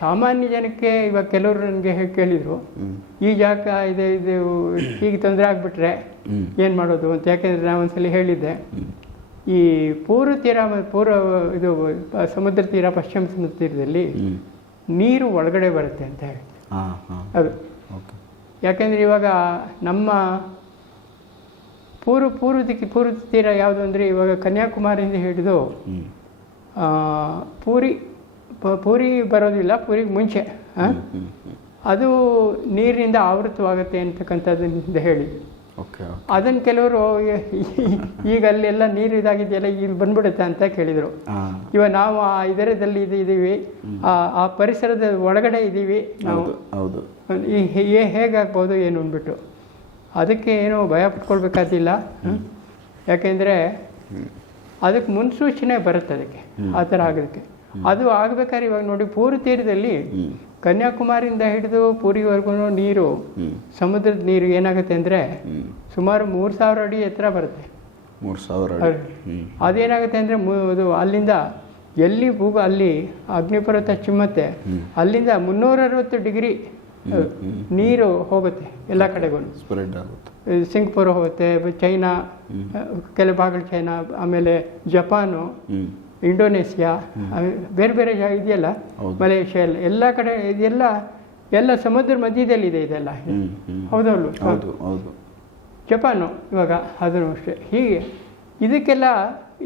ಸಾಮಾನ್ಯ ಜನಕ್ಕೆ ಇವಾಗ ಕೆಲವರು ನನಗೆ ಕೇಳಿದರು ಈ ಜಾಗ ಇದೆ ಇದು ಹೀಗೆ ತೊಂದರೆ ಆಗಿಬಿಟ್ರೆ ಏನು ಮಾಡೋದು ಅಂತ. ಯಾಕೆಂದರೆ ನಾನು ಒಂದ್ಸಲ ಹೇಳಿದ್ದೆ. ಈ ಪೂರ್ವ ತೀರ ಪೂರ್ವ ಇದು ಸಮುದ್ರ ತೀರ ಪಶ್ಚಿಮ ಸಮುದ್ರ ತೀರದಲ್ಲಿ ನೀರು ಒಳಗಡೆ ಬರುತ್ತೆ ಅಂತ ಹೇಳಿ ಅದು. ಯಾಕೆಂದರೆ ಇವಾಗ ನಮ್ಮ ಪೂರ್ವ ಪೂರ್ವ ದಿಕ್ಕಿ ಪೂರ್ವ ತೀರ ಯಾವುದು ಅಂದರೆ ಇವಾಗ ಕನ್ಯಾಕುಮಾರಿಯಿಂದ ಹಿಡಿದು ಪೂರಿ ಪೂರಿ ಬರೋದಿಲ್ಲ ಪೂರಿಗೆ ಮುಂಚೆ ಅದು ನೀರಿನಿಂದ ಆವೃತವಾಗುತ್ತೆ ಅಂತಕ್ಕಂಥದ್ದನ್ನು ಹೇಳಿ. ಓಕೆ ಅದನ್ನು ಕೆಲವರು ಈಗ ಅಲ್ಲೆಲ್ಲ ನೀರು ಇದಾಗಿದೆಯಲ್ಲ ಇಲ್ಲಿ ಬಂದ್ಬಿಡುತ್ತೆ ಅಂತ ಕೇಳಿದರು. ಇವಾಗ ನಾವು ಆ ಇದರದಲ್ಲಿ ಇದು ಇದ್ದೀವಿ ಆ ಪರಿಸರದ ಒಳಗಡೆ ಇದ್ದೀವಿ ನಾವು. ಹೌದು ಹೇಗಾಗ್ಬೋದು ಏನು ಅಂದ್ಬಿಟ್ಟು. ಅದಕ್ಕೆ ಏನು ಭಯ ಪಟ್ಕೊಳ್ಬೇಕಾದಿಲ್ಲ. ಯಾಕೆಂದರೆ ಅದಕ್ಕೆ ಮುನ್ಸೂಚನೆ ಬರುತ್ತೆ ಅದಕ್ಕೆ ಆ ಥರ ಆಗೋದಕ್ಕೆ. ಅದು ಆಗ್ಬೇಕಾದ್ರೆ ಇವಾಗ ನೋಡಿ ಪೂರ್ವ ತೀರದಲ್ಲಿ ಕನ್ಯಾಕುಮಾರಿಯಿಂದ ಹಿಡಿದು ಪೂರಿವರೆಗೂ ನೀರು ಸಮುದ್ರದ ನೀರು ಏನಾಗುತ್ತೆ ಅಂದರೆ ಸುಮಾರು ಮೂರು ಸಾವಿರ ಅಡಿ ಎತ್ತರ ಬರುತ್ತೆ. ಮೂರು ಸಾವಿರ ಅಡಿ. ಅದೇನಾಗುತ್ತೆ ಅಂದರೆ ಅದು ಅಲ್ಲಿಂದ ಎಲ್ಲಿ ಭೂಗ ಅಲ್ಲಿ ಅಗ್ನಿಪರ್ವತ ಚಿಮ್ಮತ್ತೆ ಅಲ್ಲಿಂದ ಮುನ್ನೂರ ಅರವತ್ತು ಡಿಗ್ರಿ ನೀರು ಹೋಗುತ್ತೆ ಎಲ್ಲ ಕಡೆಗೂ. ಸ್ಪ್ರೆಡ್ ಆಗುತ್ತೆ. ಸಿಂಗಪುರ ಹೋಗುತ್ತೆ ಚೈನಾ ಕೆಲವು ಭಾಗಗಳು ಚೈನಾ ಆಮೇಲೆ ಜಪಾನು ಇಂಡೋನೇಷಿಯಾ ಬೇರೆ ಬೇರೆ ಇದೆಯಲ್ಲ. ಮಲೇಷ್ಯಾ ಎಲ್ಲ ಎಲ್ಲ ಕಡೆ ಇದೆಲ್ಲ ಎಲ್ಲ ಸಮುದ್ರ ಮಧ್ಯದಲ್ಲಿ ಇದೆ ಇದೆಲ್ಲ ಹೌದೌದು ಹೌದು ಹೌದು. ಜಪಾನು ಇವಾಗ ಅದನ್ನು ಅಷ್ಟೇ. ಹೀಗೆ. ಇದಕ್ಕೆಲ್ಲ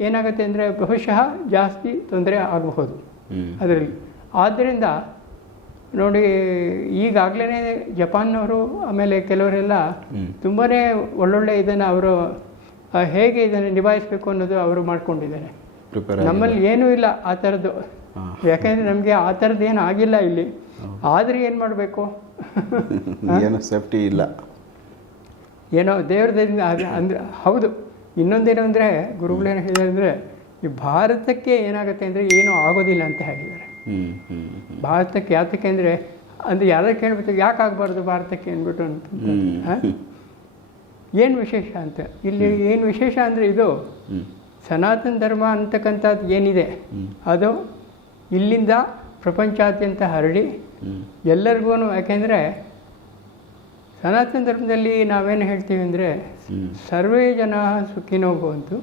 ಏನಾಗುತ್ತೆ ಅಂದರೆ ಬಹುಶಃ ಜಾಸ್ತಿ ತೊಂದರೆ ಆಗಬಹುದು ಅದರಲ್ಲಿ. ಆದ್ದರಿಂದ ನೋಡಿ ಈಗಾಗಲೇ ಜಪಾನ್ನವರು ಆಮೇಲೆ ಕೆಲವರೆಲ್ಲ. ತುಂಬಾ ಒಳ್ಳೊಳ್ಳೆ ಇದನ್ನು ಅವರು ಹೇಗೆ ಇದನ್ನು ನಿಭಾಯಿಸಬೇಕು ಅನ್ನೋದು ಅವರು ಮಾಡ್ಕೊಂಡಿದ್ದಾರೆ. ಪ್ರಿಪೇರ್ ನಮ್ಮಲ್ಲಿ ಏನೂ ಇಲ್ಲ ಆ ಥರದ್ದು. ಯಾಕಂದ್ರೆ ನಮಗೆ ಆ ಥರದ್ದು ಏನು ಆಗಿಲ್ಲ ಇಲ್ಲಿ. ಆದರೆ ಏನು ಮಾಡಬೇಕು? ಏನು ಸೇಫ್ಟಿ ಇಲ್ಲ. ಏನೋ ದೇವ್ರದಿಂದ ಅದು ಅಂದರೆ ಹೌದು. ಇನ್ನೊಂದೇನು ಅಂದರೆ ಗುರುಗಳೇನು ಹೇಳಿದ್ರೆ ಅಂದರೆ ಈ ಭಾರತಕ್ಕೆ ಏನಾಗುತ್ತೆ ಅಂದರೆ ಏನೂ ಆಗೋದಿಲ್ಲ ಅಂತ ಹೇಳಿದ್ದಾರೆ. ಭಾರತಕ್ಕೆ ಯಾತಕ್ಕೆ ಅಂದರೆ ಅಂದರೆ ಯಾರು ಕೇಳ್ಬಿಟ್ಟು ಯಾಕೆ ಆಗಬಾರ್ದು ಭಾರತಕ್ಕೆ ಅಂದ್ಬಿಟ್ಟು ಅಂತ. ಏನು ವಿಶೇಷ ಅಂತ. ಇಲ್ಲಿ ಏನು ವಿಶೇಷ ಅಂದರೆ ಇದು ಸನಾತನ ಧರ್ಮ ಅಂತಕ್ಕಂಥದ್ದು ಏನಿದೆ? ಅದು ಇಲ್ಲಿಂದ ಪ್ರಪಂಚಾದ್ಯಂತ ಹರಡಿ ಎಲ್ಲರಿಗೂ ಯಾಕೆಂದರೆ ಸನಾತನ ಧರ್ಮದಲ್ಲಿ ನಾವೇನು ಹೇಳ್ತೀವಿ ಅಂದರೆ ಸರ್ವೇ ಜನ ಸುಖಿನೋ ಭವಂತು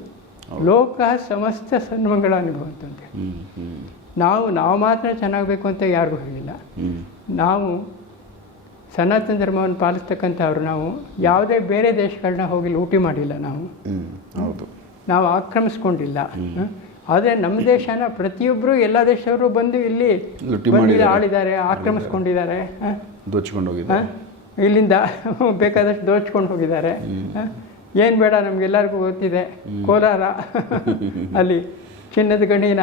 ಲೋಕ ಸಮಸ್ತ ಸನ್ಮಗಳ ಅನುಭವಂತು ಅಂತ ನಾವು ನಾವು ಮಾತ್ರ ಚೆನ್ನಾಗಬೇಕು ಅಂತ ಯಾರಿಗೂ ಹೇಳಿಲ್ಲ. ನಾವು ಸನಾತನ ಧರ್ಮವನ್ನು ಪಾಲಿಸ್ತಕ್ಕಂಥವ್ರು ನಾವು ಯಾವುದೇ ಬೇರೆ ದೇಶಗಳನ್ನ ಹೋಗಿ ಲೂಟಿ ಮಾಡಿಲ್ಲ ನಾವು. ಹೌದು. ನಾವು ಆಕ್ರಮಿಸ್ಕೊಂಡಿಲ್ಲ. ಆದರೆ ನಮ್ಮ ದೇಶನ ಪ್ರತಿಯೊಬ್ಬರು ಎಲ್ಲ ದೇಶದವರು ಬಂದು ಇಲ್ಲಿ. ಆಳಿದ್ದಾರೆ ಆಕ್ರಮಿಸ್ಕೊಂಡಿದ್ದಾರೆ? ದೋಚ್ಕೊಂಡು ಹೋಗಿದೆ ಇಲ್ಲಿಂದ ಬೇಕಾದಷ್ಟು ದೋಚ್ಕೊಂಡು ಹೋಗಿದ್ದಾರೆ. ಏನು ಬೇಡ ನಮಗೆಲ್ಲರಿಗೂ ಗೊತ್ತಿದೆ. ಕೋಲಾರ ಅಲ್ಲಿ ಚಿನ್ನದ ಗಣಿನ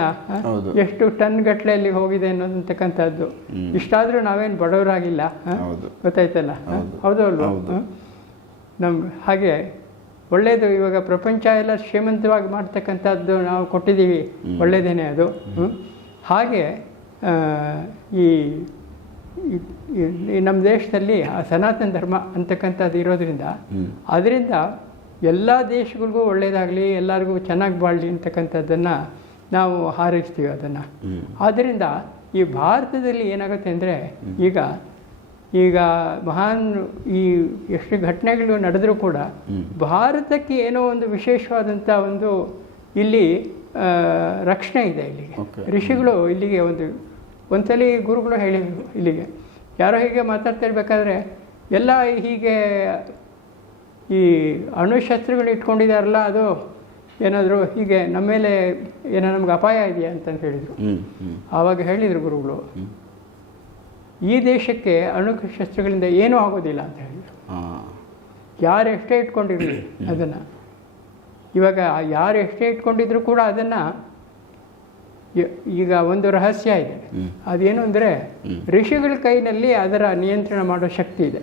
ಎಷ್ಟು ಟನ್ ಗಟ್ಟಲೆ ಅಲ್ಲಿ ಹೋಗಿದೆ ಅನ್ನೋದಂತಕ್ಕಂಥದ್ದು ಇಷ್ಟಾದರೂ ನಾವೇನು ಬಡವರಾಗಿಲ್ಲ. ಗೊತ್ತಾಯ್ತಲ್ಲ? ಹೌದು. ಅಲ್ವಾ. ನಮ್ಗೆ ಹಾಗೆ ಒಳ್ಳೆಯದು ಇವಾಗ ಪ್ರಪಂಚ ಎಲ್ಲ ಶ್ರೀಮಂತವಾಗಿ ಮಾಡ್ತಕ್ಕಂಥದ್ದು ನಾವು ಕೊಟ್ಟಿದ್ದೀವಿ. ಒಳ್ಳೆಯದೇನೆ ಅದು. ಹಾಗೆ ಈ ನಮ್ಮ ದೇಶದಲ್ಲಿ ಆ ಸನಾತನ ಧರ್ಮ ಅಂತಕ್ಕಂಥದ್ದು ಇರೋದ್ರಿಂದ ಅದರಿಂದ ಎಲ್ಲ ದೇಶಗಳಿಗೂ ಒಳ್ಳೆಯದಾಗಲಿ ಎಲ್ಲರಿಗೂ ಚೆನ್ನಾಗಿ ಬಾಳಲಿ ಅಂತಕ್ಕಂಥದ್ದನ್ನು ನಾವು ಹಾರೈಸ್ತೀವಿ ಅದನ್ನು. ಆದ್ದರಿಂದ ಈ ಭಾರತದಲ್ಲಿ ಏನಾಗುತ್ತೆ ಅಂದರೆ ಈಗ ಈಗ ಮಹಾನ್ ಈ ಎಷ್ಟು ಘಟನೆಗಳು ನಡೆದರೂ ಕೂಡ ಭಾರತಕ್ಕೆ ಏನೋ ಒಂದು ವಿಶೇಷವಾದಂಥ ಒಂದು ಇಲ್ಲಿ ರಕ್ಷಣೆ ಇದೆ ಇಲ್ಲಿಗೆ. ಋಷಿಗಳು ಇಲ್ಲಿಗೆ ಒಂದು ಒಂದ್ಸಲಿ ಗುರುಗಳು ಹೇಳಿದರು ಇಲ್ಲಿಗೆ. ಯಾರೋ ಹೀಗೆ ಮಾತಾಡ್ತಾ ಇರಬೇಕಾದ್ರೆ ಎಲ್ಲ ಹೀಗೆ ಈ ಅಣುಶಸ್ತ್ರಗಳು ಇಟ್ಕೊಂಡಿದಾರಲ್ಲ ಅದು ಏನಾದರೂ ಹೀಗೆ ನಮ್ಮ ಮೇಲೆ ಏನೋ ನಮ್ಗೆ ಅಪಾಯ ಇದೆಯಾ ಅಂತಂದು ಹೇಳಿದರು. ಆವಾಗ ಹೇಳಿದರು ಗುರುಗಳು. ಈ ದೇಶಕ್ಕೆ ಅಣು ಶಸ್ತ್ರಗಳಿಂದ ಏನೂ ಆಗೋದಿಲ್ಲ ಅಂತ ಹೇಳಿದರು ಯಾರು ಎಷ್ಟೇ ಇಟ್ಕೊಂಡಿರಲಿ ಅದನ್ನು. ಇವಾಗ ಯಾರು ಎಷ್ಟೇ ಇಟ್ಕೊಂಡಿದ್ರು ಕೂಡ ಅದನ್ನು ಈಗ ಒಂದು ರಹಸ್ಯ ಇದೆ. ಅದೇನು ಅಂದರೆ ಋಷಿಗಳ ಕೈನಲ್ಲಿ ಅದರ ನಿಯಂತ್ರಣ ಮಾಡೋ ಶಕ್ತಿ ಇದೆ.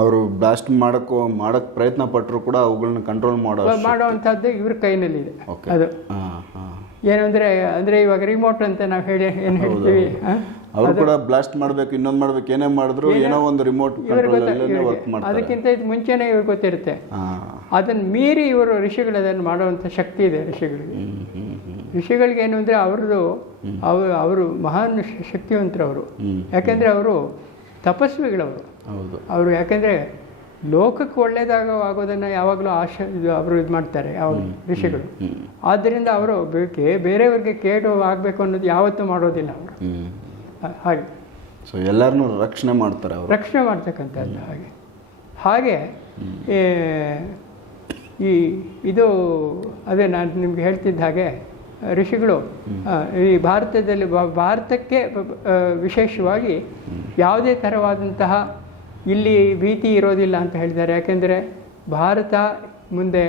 ಅವರು ಬ್ಲಾಸ್ಟ್ ಮಾಡೋಕ್ಕೂ ಮಾಡೋಕ್ಕೆ ಪ್ರಯತ್ನ ಪಟ್ಟರು ಕೂಡ ಅವುಗಳನ್ನ ಕಂಟ್ರೋಲ್ ಮಾಡೋ ಮಾಡೋವಂಥದ್ದು ಇವ್ರ ಕೈನಲ್ಲಿದೆ ಓಕೆ ಅದು. ಏನಂದರೆ ಅಂದರೆ ಇವಾಗ ರಿಮೋಟ್ ಅಂತ ನಾವು ಹೇಳಿ ಏನು ಹೇಳ್ತೀವಿ? ಅವ್ರು ಕೂಡ ಬ್ಲಾಸ್ಟ್ ಮಾಡಬೇಕು ಇನ್ನೊಂದು ಮಾಡಬೇಕು ಏನೇ ಮಾಡಿದ್ರು ಏನೋ ಒಂದು ರಿಮೋಟ್. ವರ್ಕ್ ಮಾಡ್ತಾರೆ. ಅದಕ್ಕಿಂತ ಇದು ಮುಂಚೆನೇ ಇವ್ರಿಗೆ ಗೊತ್ತಿರುತ್ತೆ. ಅದನ್ನ ಮೀರಿ ಇವರು ಋಷಿಗಳು ಅದನ್ನು ಮಾಡುವಂಥ ಶಕ್ತಿ ಇದೆ ಋಷಿಗಳಿಗೆ. ಋಷಿಗಳಿಗೆ ಏನು ಅಂದರೆ ಅವ್ರದ್ದು ಅವರು ಅವರು ಮಹಾನ್ ಶಕ್ತಿವಂತರು ಅವರು ಯಾಕೆಂದರೆ ಅವರು ತಪಸ್ವಿಗಳವರು. ಹೌದು. ಅವರು ಯಾಕೆಂದರೆ ಲೋಕಕ್ಕೆ ಒಳ್ಳೇದಾಗ ಆಗೋದನ್ನು ಯಾವಾಗಲೂ ಆಶ ಇದು ಅವರು ಇದು ಮಾಡ್ತಾರೆ ಯಾವಾಗ ಋಷಿಗಳು. ಆದ್ದರಿಂದ ಅವರು ಬೇಕೆ ಬೇರೆಯವ್ರಿಗೆ ಕೇಡು ಆಗಬೇಕು ಅನ್ನೋದು ಯಾವತ್ತೂ ಮಾಡೋದಿಲ್ಲ ಅವರು. ಹಾಗೆ. ಸೊ ಎಲ್ಲರನ್ನೂ ರಕ್ಷಣೆ ಮಾಡ್ತಾರೆ ಅವರು. ರಕ್ಷಣೆ ಮಾಡ್ತಕ್ಕಂಥದ್ದು ಹಾಗೆ. ಹಾಗೆ ಈ ಇದು ಅದೇ ನಾನು ನಿಮ್ಗೆ ಹೇಳ್ತಿದ್ದ ಹಾಗೆ ಋಷಿಗಳು ಈ ಭಾರತದಲ್ಲಿ ಭಾರತಕ್ಕೆ ವಿಶೇಷವಾಗಿ ಯಾವುದೇ ಥರವಾದಂತಹ ಇಲ್ಲಿ ಭೀತಿ ಇರೋದಿಲ್ಲ ಅಂತ ಹೇಳಿದ್ದಾರೆ. ಯಾಕೆಂದರೆ ಭಾರತ ಮುಂದೆ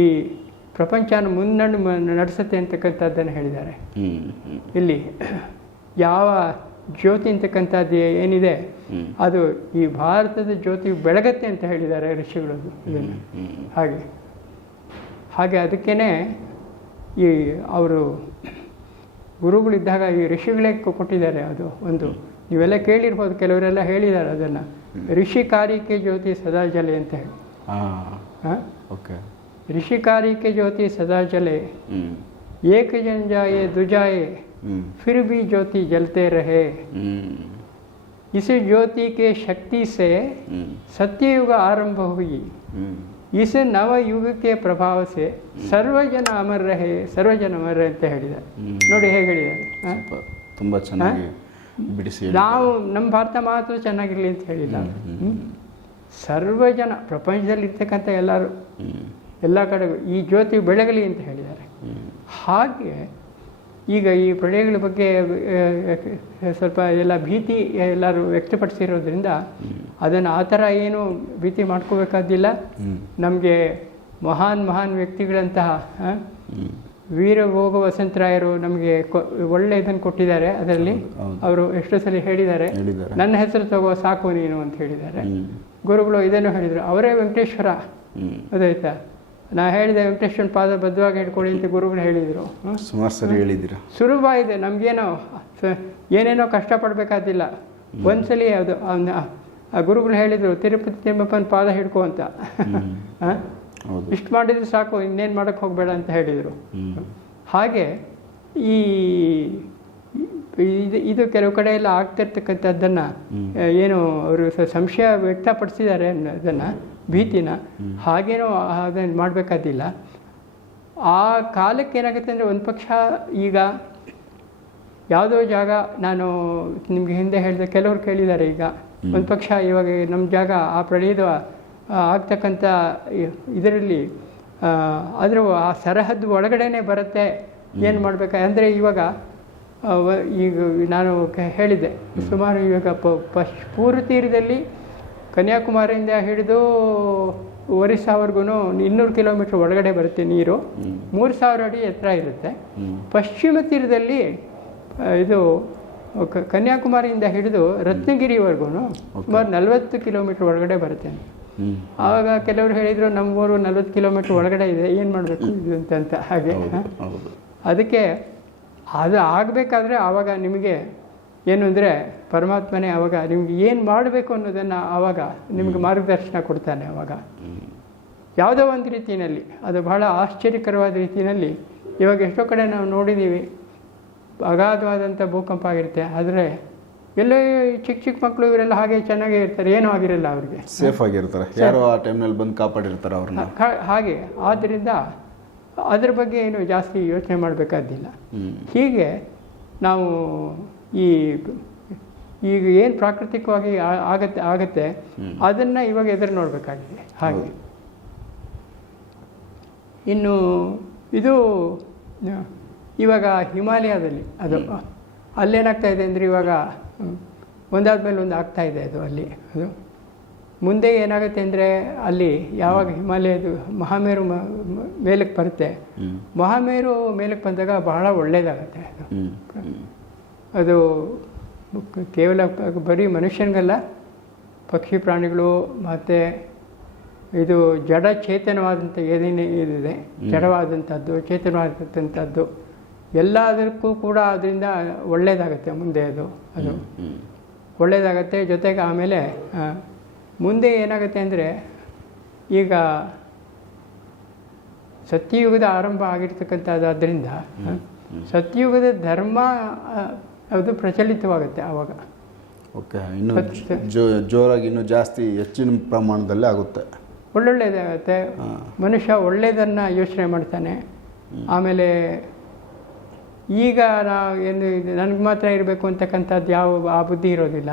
ಈ ಪ್ರಪಂಚನ ಮುನ್ನಡೆ ನಡೆಸುತ್ತೆ ಅಂತಕ್ಕಂಥದ್ದನ್ನು ಹೇಳಿದ್ದಾರೆ. ಇಲ್ಲಿ ಯಾವ ಜ್ಯೋತಿ ಅಂತಕ್ಕಂಥದ್ದು ಏನಿದೆ ಅದು ಈ ಭಾರತದ ಜ್ಯೋತಿ ಬೆಳಗತ್ತೆ ಅಂತ ಹೇಳಿದ್ದಾರೆ ಋಷಿಗಳು ಇದನ್ನು. ಹಾಗೆ. ಹಾಗೆ ಅದಕ್ಕೇ ಈ ಅವರು ಗುರುಗಳಿದ್ದಾಗ ಈ ಋಷಿಗಳೇ ಕೊಟ್ಟಿದ್ದಾರೆ ಅದು ಒಂದು. ನೀವೆಲ್ಲ ಕೇಳಿರ್ಬೋದು ಕೆಲವರೆಲ್ಲ ಹೇಳಿದ್ದಾರೆ ಅದನ್ನು. ಋಷಿ ಕಾರಿಕೆ ಜ್ಯೋತಿ ಸದಾ ಜಲೆ ಅಂತ ಹೇಳಿ. ಓಕೆ. ಋಷಿ ಜ್ಯೋತಿ ಸದಾ ಜಲೆ. ಏಕಜಂಜಾಯೆ ದುಜಾಯೆ एक जन जाए दुजाए ಹ್ಮ್ फिर भी ज्योति जलते रहे ಹ್ಮ್ इस ज्योति के शक्ति से ಹ್ಮ್ सत्ययुग आरंभ हुई ಹ್ಮ್ इस नव युग के प्रभाव से ಸರ್ವಜನ ಅಮರ್ ರಹೆ ಸರ್ವಜನ ಅಮರ್ ರಹೆ ಅಂತ ಹೇಳಿದ್ದಾರೆ ಹ್ಮ್. ನೋಡಿ ಹೇಗೆ ಹೇಳಿದ್ದಾರೆ ಹ? ಸ್ವಲ್ಪ ತುಂಬಾ ಚೆನ್ನಾಗಿ ಬಿಡಿಸಿ ಹೇಳಿ ನಾವು ನಮ್ಮ ಭಾರತ ಮಾತ್ರ ಚೆನ್ನಾಗಿರಲಿ ಅಂತ ಹೇಳಿಲ್ಲ ಹ್ಮ್? ಸರ್ವಜನ ಪ್ರಪಂಚದಲ್ಲಿ ಇರ್ತಕ್ಕಂಥ ಎಲ್ಲರೂ ಹ್ಮ್ ಎಲ್ಲ ಕಡೆಗೂ ಈ ಜ್ಯೋತಿ ಬೆಳಗಲಿ ಅಂತ ಹೇಳಿದ್ದಾರೆ ಹ್ಮ್ ಹಾಗೆ ಈಗ ಈ ಪ್ರಳಯಗಳ ಬಗ್ಗೆ ಸ್ವಲ್ಪ ಎಲ್ಲ ಭೀತಿ ಎಲ್ಲರೂ ವ್ಯಕ್ತಪಡಿಸಿರೋದ್ರಿಂದ ಅದನ್ನು ಆ ಥರ ಏನು ಭೀತಿ ಮಾಡ್ಕೋಬೇಕಾದಿಲ್ಲ. ನಮಗೆ ಮಹಾನ್ ಮಹಾನ್ ವ್ಯಕ್ತಿಗಳಂತಹ ವೀರ ಭೋಗ ವಸಂತರಾಯರು ನಮಗೆ ಒಳ್ಳೆ ಇದನ್ನು ಕೊಟ್ಟಿದ್ದಾರೆ ಅದರಲ್ಲಿ. ಅವರು ಎಷ್ಟೋ ಸಲ ಹೇಳಿದ್ದಾರೆ. ನನ್ನ ಹೆಸರು ತಗೋ ಸಾಕು ನೀನು ಅಂತ ಹೇಳಿದ್ದಾರೆ. ಗುರುಗಳು ಇದನ್ನು ಹೇಳಿದರು. ಅವರೇ ವೆಂಕಟೇಶ್ವರ. ಅದಾಯ್ತಾ? ನಾ ಹೇಳಿದೆ ವೆಂಕಟೇಶ್ವರನ ಪಾದ ಬದ್ಧವಾಗಿ ಇಟ್ಕೊಳ್ಳಿ ಅಂತ ಗುರುಗಳು ಹೇಳಿದರು? ಸುಮಾರು ಸರಿ ಹೇಳಿದ್ದೀರಾ? ಸುಲಭ ಇದೆ ನಮಗೇನೋ ಏನೇನೋ ಕಷ್ಟಪಡಬೇಕಾದಿಲ್ಲ. ಒಂದ್ಸಲಿ ಅದು ಅವ್ನ- ಆ ಗುರುಗಳು ಹೇಳಿದರು ತಿರುಪತಿ ತಿಮ್ಮಪ್ಪನ ಪಾದ ಹಿಡ್ಕೊ ಅಂತ. ಇಷ್ಟು ಮಾಡಿದ್ರೆ ಸಾಕು ಇನ್ನೇನು ಮಾಡೋಕ್ಕೆ ಹೋಗಬೇಡ ಅಂತ ಹೇಳಿದರು. ಹಾಗೆ ಈ ಇದು ಇದು ಕೆಲವು ಕಡೆ ಎಲ್ಲ ಆಗ್ತಿರ್ತಕ್ಕಂಥದ್ದನ್ನು ಏನು ಅವರು ಸಂಶಯ ವ್ಯಕ್ತಪಡಿಸಿದ್ದಾರೆ ಅದನ್ನು ಭೀತಿನ ಹಾಗೇನೋ ಅದನ್ನು ಮಾಡಬೇಕಾದಿಲ್ಲ. ಆ ಕಾಲಕ್ಕೆ ಏನಾಗುತ್ತೆ ಅಂದರೆ ಒಂದು ಪಕ್ಷ ಈಗ ಯಾವುದೋ ಜಾಗ ನಾನು ನಿಮಗೆ ಹಿಂದೆ ಹೇಳಿದೆ ಕೆಲವರು ಕೇಳಿದ್ದಾರೆ ಈಗ. ಒಂದು ಪಕ್ಷ ಇವಾಗ ನಮ್ಮ ಜಾಗ ಆ ಪ್ರಳಯದ ಆಗ್ತಕ್ಕಂಥ ಇದರಲ್ಲಿ ಅದರ ಆ ಸರಹದ್ದು ಒಳಗಡೆನೆ ಬರುತ್ತೆ. ಏನು ಮಾಡಬೇಕು ಅಂದರೆ ಇವಾಗ ಈಗ ನಾನು ಹೇಳಿದ್ದೆ. ಸುಮಾರು ಇವಾಗ ಪ ಪಶ್ ಪೂರ್ವ ತೀರದಲ್ಲಿ ಕನ್ಯಾಕುಮಾರಿಯಿಂದ ಹಿಡಿದು ಒರಿಸ್ಸಾವರೆಗೂ ಇನ್ನೂರು ಕಿಲೋಮೀಟ್ರ್ ಒಳಗಡೆ ಬರುತ್ತೆ ನೀರು. ಮೂರು ಸಾವಿರ ಅಡಿ ಎತ್ತರ ಇರುತ್ತೆ. ಪಶ್ಚಿಮ ತೀರದಲ್ಲಿ ಇದು ಕನ್ಯಾಕುಮಾರಿಯಿಂದ ಹಿಡಿದು ರತ್ನಗಿರಿವರೆಗೂ ಸುಮಾರು ನಲವತ್ತು ಕಿಲೋಮೀಟ್ರ್ ಒಳಗಡೆ ಬರುತ್ತೆ. ಆವಾಗ ಕೆಲವರು ಹೇಳಿದರು ನಮ್ಮೂರು ನಲ್ವತ್ತು ಕಿಲೋಮೀಟ್ರ್ ಒಳಗಡೆ ಇದೆ ಏನು ಮಾಡಬೇಕು ಇದು ಅಂತ ಹಾಗೆ. ಅದಕ್ಕೆ ಅದು ಆಗಬೇಕಾದ್ರೆ ಆವಾಗ ನಿಮಗೆ ಏನು ಅಂದರೆ ಪರಮಾತ್ಮನೇ ಆವಾಗ ನಿಮ್ಗೆ ಏನು ಮಾಡಬೇಕು ಅನ್ನೋದನ್ನು ಆವಾಗ ನಿಮಗೆ ಮಾರ್ಗದರ್ಶನ ಕೊಡ್ತಾನೆ ಆವಾಗ ಯಾವುದೋ ಒಂದು ರೀತಿಯಲ್ಲಿ ಅದು ಬಹಳ ಆಶ್ಚರ್ಯಕರವಾದ ರೀತಿಯಲ್ಲಿ ಇವಾಗ ಎಷ್ಟೋ ಕಡೆ ನಾವು ನೋಡಿದ್ದೀವಿ ಅಗಾಧವಾದಂಥ ಭೂಕಂಪ ಆಗಿರುತ್ತೆ ಆದರೆ ಎಲ್ಲೋ ಚಿಕ್ಕ ಚಿಕ್ಕ ಮಕ್ಕಳು ಇವರೆಲ್ಲ ಹಾಗೆ ಚೆನ್ನಾಗೇ ಇರ್ತಾರೆ ಏನೂ ಆಗಿರಲ್ಲ ಅವರಿಗೆ. ಸೇಫ್ ಆಗಿರ್ತಾರೆ. ಯಾರೋ ಆ ಟೈಮ್ನಲ್ಲಿ ಬಂದು ಕಾಪಾಡಿರ್ತಾರೆ ಅವ್ರನ್ನ. ಹಾಗೆ. ಆದ್ದರಿಂದ ಅದ್ರ ಬಗ್ಗೆ ಏನು ಜಾಸ್ತಿ ಯೋಚನೆ ಮಾಡಬೇಕಾದಿಲ್ಲ ಹೀಗೆ ನಾವು ಈ ಈಗ ಏನು ಪ್ರಾಕೃತಿಕವಾಗಿ ಆಗತ್ತೆ ಆಗತ್ತೆ ಅದನ್ನು ಇವಾಗ ಎದುರು ನೋಡಬೇಕಾಗಿದೆ. ಹಾಗೆ. ಇನ್ನು ಇದು ಇವಾಗ ಹಿಮಾಲಯದಲ್ಲಿ ಅದು ಅಲ್ಲೇನಾಗ್ತಾ ಇದೆ ಅಂದರೆ ಇವಾಗ ಒಂದಾದ ಮೇಲೆ ಒಂದು ಆಗ್ತಾ ಇದೆ ಅದು ಅಲ್ಲಿ. ಅದು ಮುಂದೆ ಏನಾಗುತ್ತೆ ಅಂದರೆ ಅಲ್ಲಿ ಯಾವಾಗ ಹಿಮಾಲಯದು ಮಹಾಮೇರು ಮೇಲಕ್ಕೆ ಬರುತ್ತೆ ಹ್ಮ್. ಮಹಾಮೇರು ಮೇಲಕ್ಕೆ ಬಂದಾಗ ಬಹಳ ಒಳ್ಳೆಯದಾಗತ್ತೆ ಅದು. ಅದು ಕೇವಲ ಬರೀ ಮನುಷ್ಯನಿಗಲ್ಲ ಪಕ್ಷಿ ಪ್ರಾಣಿಗಳು ಮತ್ತು ಇದು ಜಡ ಚೇತನವಾದಂಥ ಏನೇನೇ ಇದಿದೆ ಜಡವಾದಂಥದ್ದು ಚೇತನವಾದಂಥದ್ದು ಎಲ್ಲದಕ್ಕೂ ಕೂಡ ಅದರಿಂದ ಒಳ್ಳೆಯದಾಗುತ್ತೆ ಮುಂದೆ ಅದು ಅದು. ಒಳ್ಳೆಯದಾಗತ್ತೆ ಜೊತೆಗೆ ಆಮೇಲೆ ಮುಂದೆ ಏನಾಗುತ್ತೆ ಅಂದರೆ ಈಗ ಸತ್ಯಯುಗದ ಆರಂಭ ಆಗಿರ್ತಕ್ಕಂಥದ್ದಾದ್ದರಿಂದ ಅದರಿಂದ ಸತ್ಯಯುಗದ ಧರ್ಮ ಅದು ಪ್ರಚಲಿತವಾಗುತ್ತೆ ಆವಾಗ. ಓಕೆ ಇನ್ನು ಜೋರಾಗಿ ಇನ್ನೂ ಜಾಸ್ತಿ ಹೆಚ್ಚಿನ ಪ್ರಮಾಣದಲ್ಲಿ ಆಗುತ್ತೆ. ಒಳ್ಳೊಳ್ಳೆಯದಾಗತ್ತೆ ಮನುಷ್ಯ ಒಳ್ಳೆಯದನ್ನು ಯೋಚನೆ ಮಾಡ್ತಾನೆ. ಆಮೇಲೆ ಈಗ ನಾವು ಏನು ನನಗೆ ಮಾತ್ರ ಇರಬೇಕು ಅಂತಕ್ಕಂಥದ್ದು ಯಾವ ಆ ಬುದ್ಧಿ ಇರೋದಿಲ್ಲ.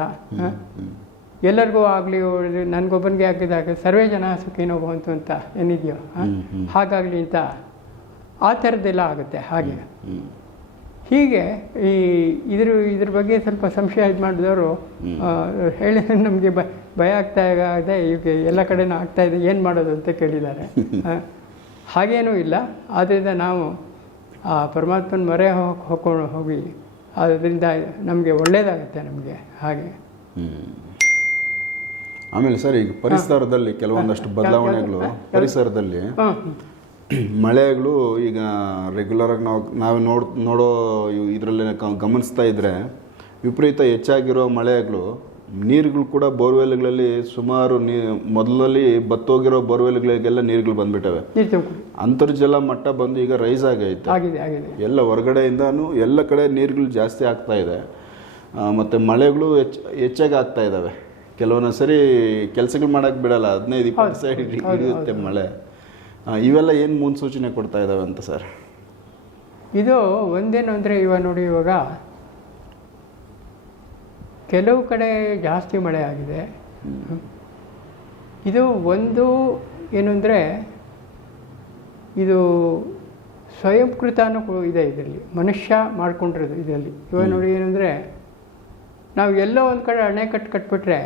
ಎಲ್ಲರಿಗೂ ಆಗಲಿ ನನಗೊಬ್ಬನಿಗೆ ಆಗಿದಾಗ ಸರ್ವೇ ಜನ ಸುಖಿನೋ ಭವಂತು ಅಂತ ಏನಿದೆಯೋ. ಹಾಗಾಗಲಿ ಅಂತ ಆ ಥರದ್ದೆಲ್ಲ ಆಗುತ್ತೆ ಹಾಗೆ. ಹೀಗೆ ಈ ಇದ್ರ ಇದ್ರ ಬಗ್ಗೆ ಸ್ವಲ್ಪ ಸಂಶಯ ಇದು ಮಾಡಿದವರು ಹೇಳಿ ನಮಗೆ ಭಯ ಆಗ್ತಾ ಇದೆ ಈಗ ಎಲ್ಲ ಕಡೆನೂ ಆಗ್ತಾ ಇದೆ ಏನು ಮಾಡೋದು ಅಂತ ಕೇಳಿದ್ದಾರೆ. ಹಾಗೇನೂ ಇಲ್ಲ. ಆದ್ದರಿಂದ ನಾವು ಆ ಪರಮಾತ್ಮನ ಮೊರೆ ಹೋಗಿ ಹೋಗ್ಕೊಂಡು ಹೋಗಿ ಅದರಿಂದ ನಮಗೆ ಒಳ್ಳೆಯದಾಗುತ್ತೆ ನಮಗೆ ಹಾಗೆ. ಆಮೇಲೆ ಸರ್ ಈಗ ಪರಿಸರದಲ್ಲಿ ಕೆಲವೊಂದಷ್ಟು ಬದಲಾವಣೆಗಳು ಪರಿಸರದಲ್ಲಿ ಹಾಂ. ಮಳೆಗಳು ಈಗ ರೆಗ್ಯುಲರಾಗಿ ನಾವು ನಾವು ನೋಡ್ ನೋಡೋ ಇದರಲ್ಲಿ ಗಮನಿಸ್ತಾ ಇದ್ದರೆ ವಿಪರೀತ ಹೆಚ್ಚಾಗಿರೋ ಮಳೆಗಳು ನೀರುಗಳು ಕೂಡ ಬೋರ್ವೆಲ್ಗಳಲ್ಲಿ ಸುಮಾರು ನೀ ಮೊದಲಲ್ಲಿ ಬತ್ತೋಗಿರೋ ಬೋರ್ವೆಲ್ಗಳಿಗೆಲ್ಲ ನೀರುಗಳು ಬಂದ್ಬಿಟ್ಟವೆ. ಅಂತರ್ಜಲ ಮಟ್ಟ ಬಂದು ಈಗ ರೈಸ್ ಆಗೈತೆ. ಎಲ್ಲ ಹೊರಗಡೆಯಿಂದನೂ ಎಲ್ಲ ಕಡೆ ನೀರುಗಳು ಜಾಸ್ತಿ ಆಗ್ತಾ ಇದೆ. ಮತ್ತು ಮಳೆಗಳು ಹೆಚ್ಚು ಹೆಚ್ಚಾಗಿ ಆಗ್ತಾ ಇದ್ದಾವೆ ಕೆಲವೊಂದು ಸರಿ ಕೆಲಸಗಳು ಮಾಡೋಕ್ಕೆ ಬಿಡಲ್ಲ ಹದಿನೈದು ಇಪ್ಪತ್ತು ಸೈಡ್ ಹಿಡಿಯುತ್ತೆ ಮಳೆ. ಇವೆಲ್ಲ ಏನು ಮುನ್ಸೂಚನೆ ಕೊಡ್ತಾ ಇದ್ದಾವೆ ಅಂತ ಸರ್? ಇದು ಒಂದೇನು ಅಂದರೆ ಇವಾಗ ನೋಡಿ ಇವಾಗ ಕೆಲವು ಕಡೆ ಜಾಸ್ತಿ ಮಳೆ ಆಗಿದೆ. ಇದು ಒಂದು ಏನು ಅಂದರೆ ಇದು ಸ್ವಯಂಕೃತನೂ ಇದೆ ಇದರಲ್ಲಿ. ಮನುಷ್ಯ ಮಾಡ್ಕೊಂಡಿರೋದು ಇದರಲ್ಲಿ. ಇವಾಗ ನೋಡಿ ಏನಂದರೆ ನಾವು ಎಲ್ಲೋ ಒಂದು ಕಡೆ ಅಣೆಕಟ್ಟು ಕಟ್ಬಿಟ್ರೆ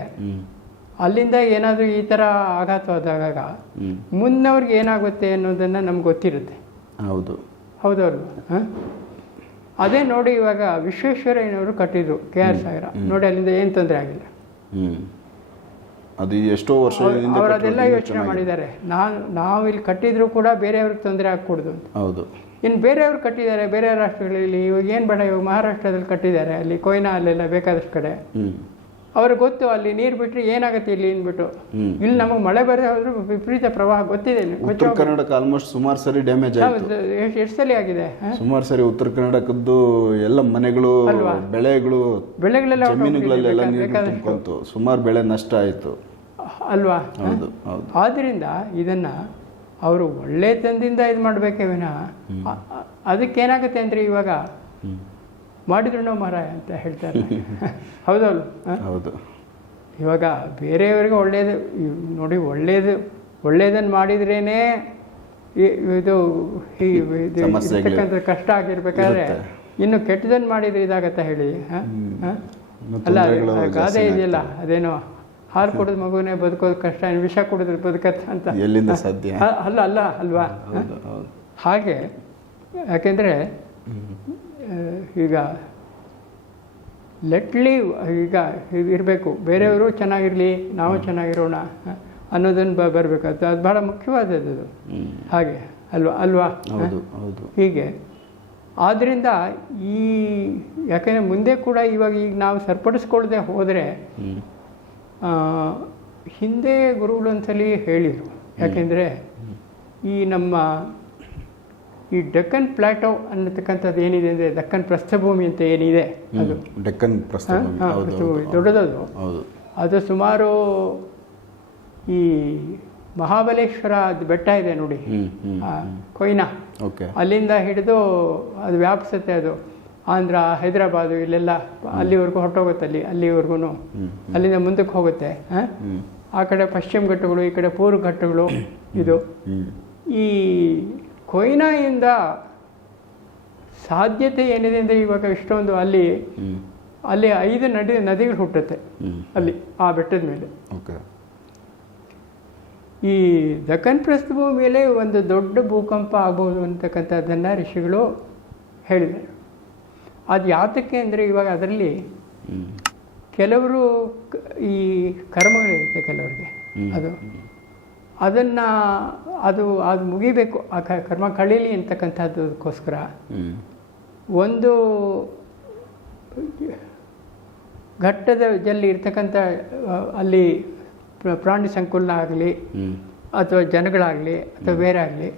ಅಲ್ಲಿಂದ ಏನಾದರೂ ಈ ಥರ ಆಘಾತವಾದಾಗ ಮುಂದವ್ರಿಗೆ ಏನಾಗುತ್ತೆ ಅನ್ನೋದನ್ನು ನಮ್ಗೆ ಗೊತ್ತಿರುತ್ತೆ. ಹೌದು. ಹೌದವ್ರು ಹಾಂ? ಅದೇ ನೋಡಿ ಇವಾಗ ವಿಶ್ವೇಶ್ವರಯ್ಯನವರು ಕಟ್ಟಿದ್ರು ಕೆ ಆರ್ ಸಾಗರ. ನೋಡಿ ಅಲ್ಲಿಂದ ಏನು ತೊಂದರೆ ಆಗಿಲ್ಲ. ಅದು ಎಷ್ಟೋ ವರ್ಷ ಅವರು ಅದೆಲ್ಲ ಯೋಚನೆ ಮಾಡಿದ್ದಾರೆ. ನಾನು ನಾವು ಇಲ್ಲಿ ಕಟ್ಟಿದ್ರು ಕೂಡ ಬೇರೆಯವ್ರಿಗೆ ತೊಂದರೆ ಆಗ್ಕೂಡ್ದು ಅಂತ. ಹೌದು. ಇನ್ನು ಬೇರೆಯವ್ರು ಕಟ್ಟಿದ್ದಾರೆ ಬೇರೆ ರಾಷ್ಟ್ರಗಳಲ್ಲಿ ಇವಾಗ ಏನು ಬೇಡ ಇವಾಗ ಮಹಾರಾಷ್ಟ್ರದಲ್ಲಿ ಕಟ್ಟಿದ್ದಾರೆ ಅಲ್ಲಿ ಕೊಯ್ನಾ ಅಲ್ಲೆಲ್ಲ ಬೇಕಾದಷ್ಟು ಕಡೆ. ಅವ್ರಿಗೆ ಗೊತ್ತು ಅಲ್ಲಿ ನೀರು ಬಿಟ್ಟರೆ ಏನಾಗುತ್ತೆ ಇಲ್ಲಿ ಅಂದ್ಬಿಟ್ಟು. ಇಲ್ಲಿ ನಮಗೆ ಮಳೆ ಬರದೆ ಹೋದ್ರೂ ವಿಪರೀತ ಪ್ರವಾಹ ಗೊತ್ತಿದೆ ಉತ್ತರ ಕರ್ನಾಟಕ ಆಲ್ಮೋಸ್ಟ್ ಸುಮಾರು ಸರಿ ಡ್ಯಾಮೇಜ್ ಆಯಿತು. ಎಷ್ಟು ಸಲ ಆಗಿದೆ? ಸುಮಾರು ಸರಿ ಉತ್ತರ ಕರ್ನಾಟಕದ್ದು ಎಲ್ಲ ಮನೆಗಳು? ಬೆಳೆಗಳು ಬೆಳೆಗಳೆಲ್ಲ ಜಮೀನುಗಳಲ್ಲೆಲ್ಲ ನೀರು. ಸುಮಾರು ಬೆಳೆ ನಷ್ಟ ಆಯಿತು. ಅಲ್ವಾ? ಹೌದು ಹೌದು. ಆದ್ದರಿಂದ ಇದನ್ನು ಅವರು ಒಳ್ಳೆತನದಿಂದ ಇದು ಮಾಡಬೇಕೇ ವಿನಃ. ಅದಕ್ಕೇನಾಗುತ್ತೆ ಅಂದರೆ ಇವಾಗ. ಮಾಡಿದ್ರು ಮಾರಾಯ ಅಂತ ಹೇಳ್ತಾರೆ ಹೌದಲ್ಲ? ಹೌದು. ಇವಾಗ ಬೇರೆಯವರಿಗೆ ಒಳ್ಳೆಯದು ನೋಡಿ ಒಳ್ಳೆಯದು ಒಳ್ಳೆಯದನ್ನು ಮಾಡಿದ್ರೇ ಇದು ಇರ್ತಕ್ಕಂಥ ಕಷ್ಟ ಆಗಿರ್ಬೇಕಾದ್ರೆ. ಇನ್ನು ಕೆಟ್ಟದನ್ನು ಮಾಡಿದ್ರೆ ಇದಾಗತ್ತ ಹೇಳಿ? ಅಲ್ಲ ಗಾದೆ ಇದೆಯಲ್ಲ ಅದೇನೋ ಹಾಲು ಕುಡಿದ ಮಗುನೇ ಬದುಕೋದು ಕಷ್ಟ ಏನು ವಿಷ ಕುಡಿದ್ರೆ ಬದುಕತ್ತ ಅಂತ. ಎಲ್ಲಿಂದ ಸಾಧ್ಯ? ಅಲ್ಲ ಅಲ್ಲ ಅಲ್ವಾ? ಹಾಗೆ ಯಾಕೆಂದರೆ ಈಗ ಲೆಟ್ಲಿ ಈಗ ಇರಬೇಕು. ಬೇರೆಯವರು ಚೆನ್ನಾಗಿರಲಿ ನಾವು ಚೆನ್ನಾಗಿರೋಣ ಅನ್ನೋದನ್ನು ಬ ಬರಬೇಕು. ಅದು ಅದು ಭಾಳ ಮುಖ್ಯವಾದದ್ದು. ಅದು ಹಾಗೆ ಅಲ್ವಾ? ಅಲ್ವಾ? ಹೌದು ಹೌದು. ಹೀಗೆ. ಆದ್ದರಿಂದ ಈ ಯಾಕೆಂದರೆ ಮುಂದೆ ಕೂಡ ಇವಾಗ ಈಗ ನಾವು ಸರಿಪಡಿಸ್ಕೊಳ್ದೆ ಹೋದರೆ ಹಿಂದೆ ಗುರುಗಳು ಒಂದ್ಸಲಿ ಹೇಳಿದರು ಯಾಕೆಂದರೆ ಈ ನಮ್ಮ ಈ ಡೆಕ್ಕನ್ ಪ್ಲಾಟೋ ಅನ್ನತಕ್ಕಂಥದ್ದು ಏನಿದೆ ಅಂದರೆ ದಕ್ಕನ್ ಪ್ರಸ್ಥಭೂಮಿ ಅಂತ ಏನಿದೆ ಅದು. ಡೆಕ್ಕನ್ ಪ್ರಸ್ಥಭೂಮಿ. ದೊಡ್ಡದದು. ಅದು ಸುಮಾರು ಈ ಮಹಾಬಲೇಶ್ವರ ಅದು ಬೆಟ್ಟ ಇದೆ ನೋಡಿ. ಕೊಯ್ನಾ. ಓಕೆ. ಅಲ್ಲಿಂದ ಹಿಡಿದು ಅದು ವ್ಯಾಪಿಸುತ್ತೆ ಅದು. ಆಂಧ್ರ ಹೈದರಾಬಾದ್ ಇಲ್ಲೆಲ್ಲ ಅಲ್ಲಿವರೆಗೂ ಹೊರಟೋಗುತ್ತೆ ಅಲ್ಲಿ ಅಲ್ಲಿವರೆಗೂ ಅಲ್ಲಿಂದ ಮುಂದಕ್ಕೆ ಹೋಗುತ್ತೆ ಆ? ಕಡೆ ಪಶ್ಚಿಮ ಘಟ್ಟಗಳು ಈ ಕಡೆ ಪೂರ್ವ ಘಟ್ಟಗಳು ಇದು. ಈ ಕೊಯ್ನಾಯಿಂದ ಸಾಧ್ಯತೆ ಏನಿದೆ ಅಂದರೆ ಇವಾಗ ಇಷ್ಟೊಂದು ಅಲ್ಲಿ ಅಲ್ಲಿ ಐದು ನದಿ ನದಿಗಳು ಹುಟ್ಟುತ್ತೆ ಅಲ್ಲಿ ಆ ಬೆಟ್ಟದ ಮೇಲೆ. ಓಕೆ. ಈ ದಕ್ಕನ್ ಪ್ರಸ್ಥಭೂಮಿಯಲ್ಲೇ ಒಂದು ದೊಡ್ಡ ಭೂಕಂಪ ಆಗ್ಬೋದು ಅಂತಕ್ಕಂಥದ್ದನ್ನು ಋಷಿಗಳು ಹೇಳಿದರು ಅದು ಯಾತಕ್ಕೆ ಅಂದರೆ ಇವಾಗ ಅದರಲ್ಲಿ ಕೆಲವರು ಈ ಕರ್ಮಗಳಿರುತ್ತೆ ಕೆಲವರಿಗೆ. ಅದು ಅದನ್ನು ಅದು ಅದು ಮುಗಿಬೇಕು. ಆ ಕ- ಕರ್ಮ ಕಳೀಲಿ ಅಂತಕ್ಕಂಥದ್ದಕ್ಕೋಸ್ಕರ ಒಂದು ಘಟ್ಟದಲ್ಲಿ ಇರ್ತಕ್ಕಂಥ ಅಲ್ಲಿ ಪ್ರಾಣಿ ಸಂಕುಲ ಆಗಲಿ ಅಥವಾ ಜನಗಳಾಗಲಿ ಅಥವಾ ಬೇರೆ ಆಗಲಿ